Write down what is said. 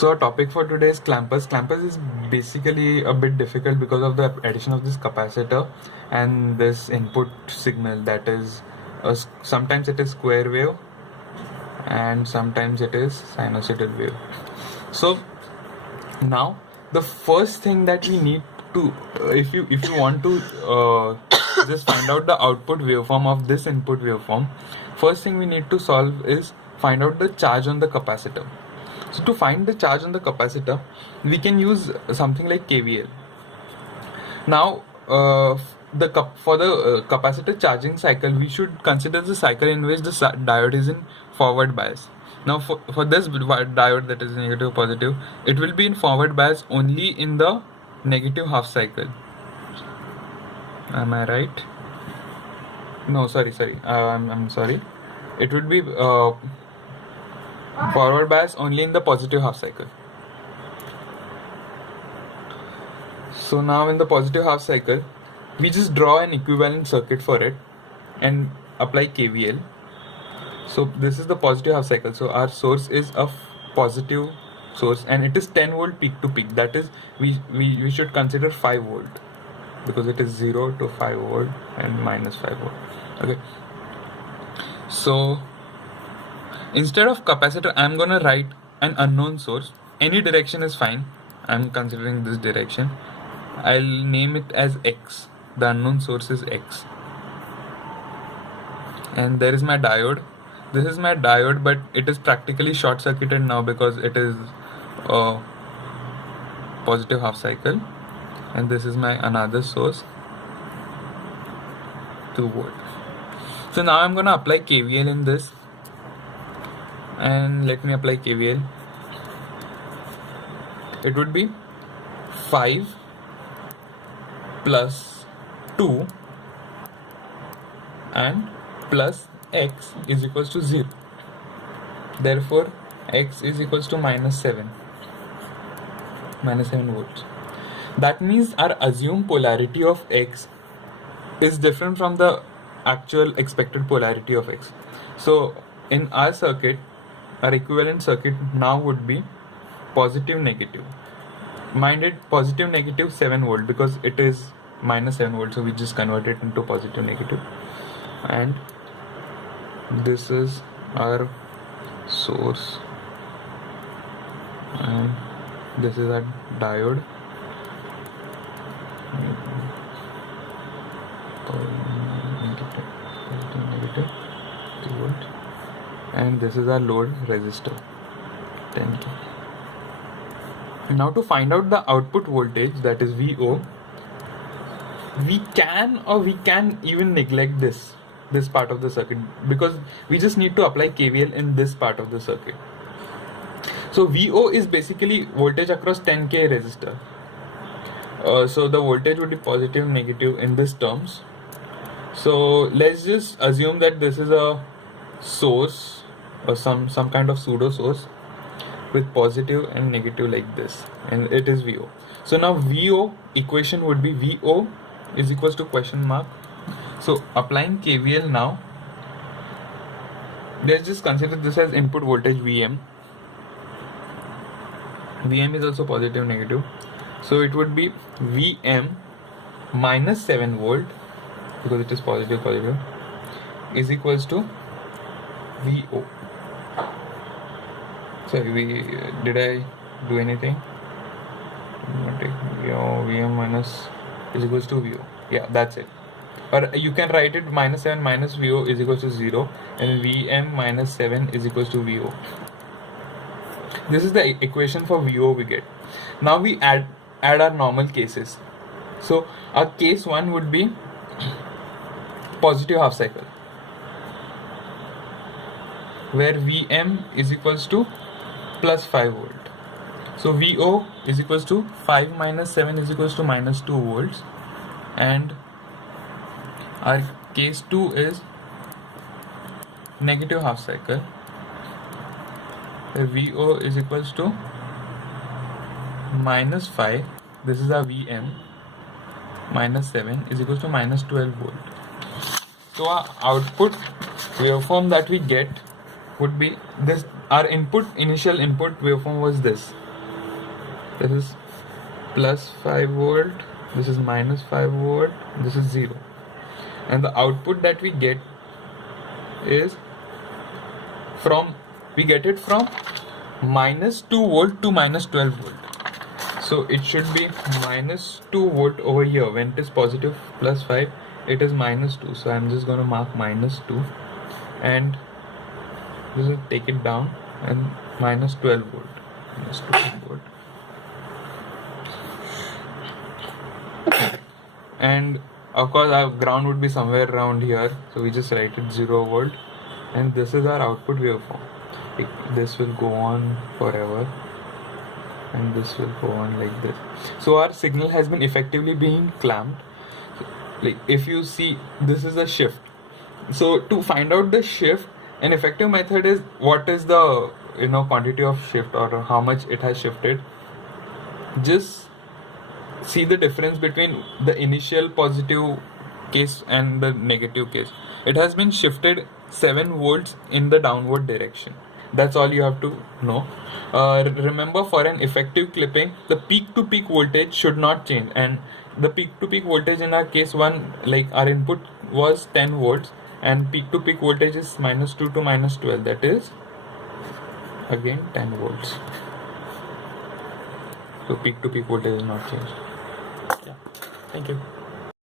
So our topic for today is clampers. Clampers is basically a bit difficult because of the addition of this capacitor and this input signal that is sometimes it is square wave and sometimes it is sinusoidal wave. So now the first thing that we need to if you want to just find out the output waveform of this input waveform, first thing we need to solve is find out the charge on the capacitor. So to find the charge on the capacitor, we can use something like KVL. Now for the capacitor charging cycle, we should consider the cycle in which the diode is in forward bias. Now for this diode that is negative positive, it will be in forward bias only in the negative half cycle. Am I right? No, sorry. I'm sorry. It would be forward bias only in the positive half cycle. So now in the positive half cycle, we just draw an equivalent circuit for it and apply KVL. So this is the positive half cycle. So our source is a positive source and it is 10 volt peak to peak. That is, we should consider 5 volt because it is 0 to 5 volt and minus 5 volt. Okay. So instead of capacitor, I'm gonna write an unknown source. Any direction is fine. I'm considering this direction. I'll name it as X. The unknown source is X. And there is my diode. This is my diode, but it is practically short circuited now because it is a positive half cycle. And this is my another source, 2 volt. So now I'm gonna apply KVL in this. And let me apply KVL. It would be 5 plus 2 and plus X is equals to 0. Therefore X is equals to minus 7 volts. That means our assumed polarity of X is different from the actual expected polarity of X. So in our circuit, our equivalent circuit now would be positive negative. Mind it, positive negative 7 volt because it is minus 7 volt, so we just convert it into positive negative. And this is our source and this is our diode. Negative 2 volt. And this is our load resistor 10k. Now to find out the output voltage, that is VO, we can even neglect this part of the circuit because we just need to apply KVL in this part of the circuit. So VO is basically voltage across 10k resistor. So the voltage would be positive negative in this terms. So let's just assume that this is a source or some kind of pseudo source with positive and negative like this, and it is VO. So now VO equation would be VO is equals to question mark. So applying KVL now, let's just consider this as input voltage VM. VM is also positive negative, so it would be VM minus 7 volt because it is positive is equals to VO. Sorry, did I do anything? VM minus is equals to VO. Yeah, that's it. Or you can write it minus 7 minus VO is equals to 0 and VM minus 7 is equals to VO. This is the equation for VO we get. Now we add our normal cases. So our case 1 would be positive half cycle, where VM is equals to plus 5 volt. So VO is equals to 5 minus 7 is equals to minus 2 volts, and our case 2 is negative half cycle, where VO is equals to minus 5, this is our VM, minus 7 is equals to minus 12 volt. So our output waveform that we get would be this. Our initial input waveform was this. This is plus 5 volt, this is minus 5 volt, this is 0, and the output that we get is from minus 2 volt to minus 12 volt. So it should be minus 2 volt over here. When it is positive plus 5, it is minus 2. So I'm just going to mark minus 2 and just take it down, and minus 12 volt. Minus 12 volt. And of course our ground would be somewhere around here, so we just write it 0 volt, and this is our output waveform. This will go on forever, and this will go on like this. So our signal has been effectively being clamped. Like if you see, this is a shift. So to find out the shift, an effective method is what is the quantity of shift, or how much it has shifted. Just see the difference between the initial positive case and the negative case. It has been shifted 7 volts in the downward direction. That's all you have to know. Remember, for an effective clipping, the peak to peak voltage should not change, and the peak to peak voltage in our case 1, like our input was 10 volts, and peak to peak voltage is minus 2 to minus 12, that is again 10 volts. So peak to peak voltage is not changed. Yeah, thank you.